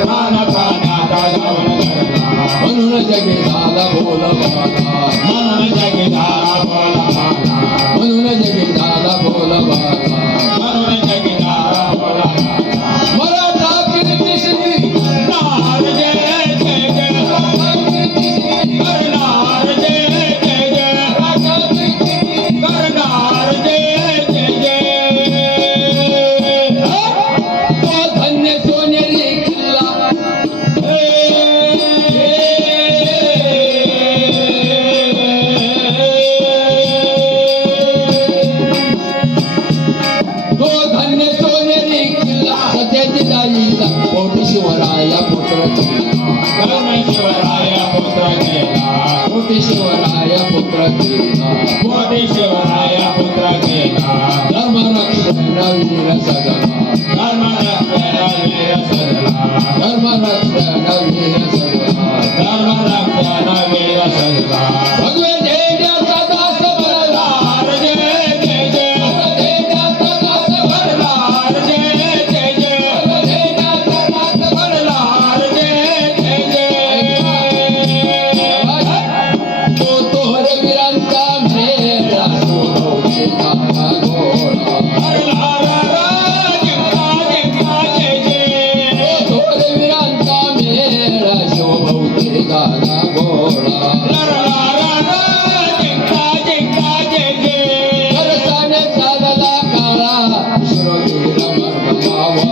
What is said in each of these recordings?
Senhor. Ah, पुराय पु धर्म नक्षण मेळा धर्म नक्षण सगळ धर्म नक्ष नव नक्ष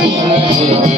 いいね。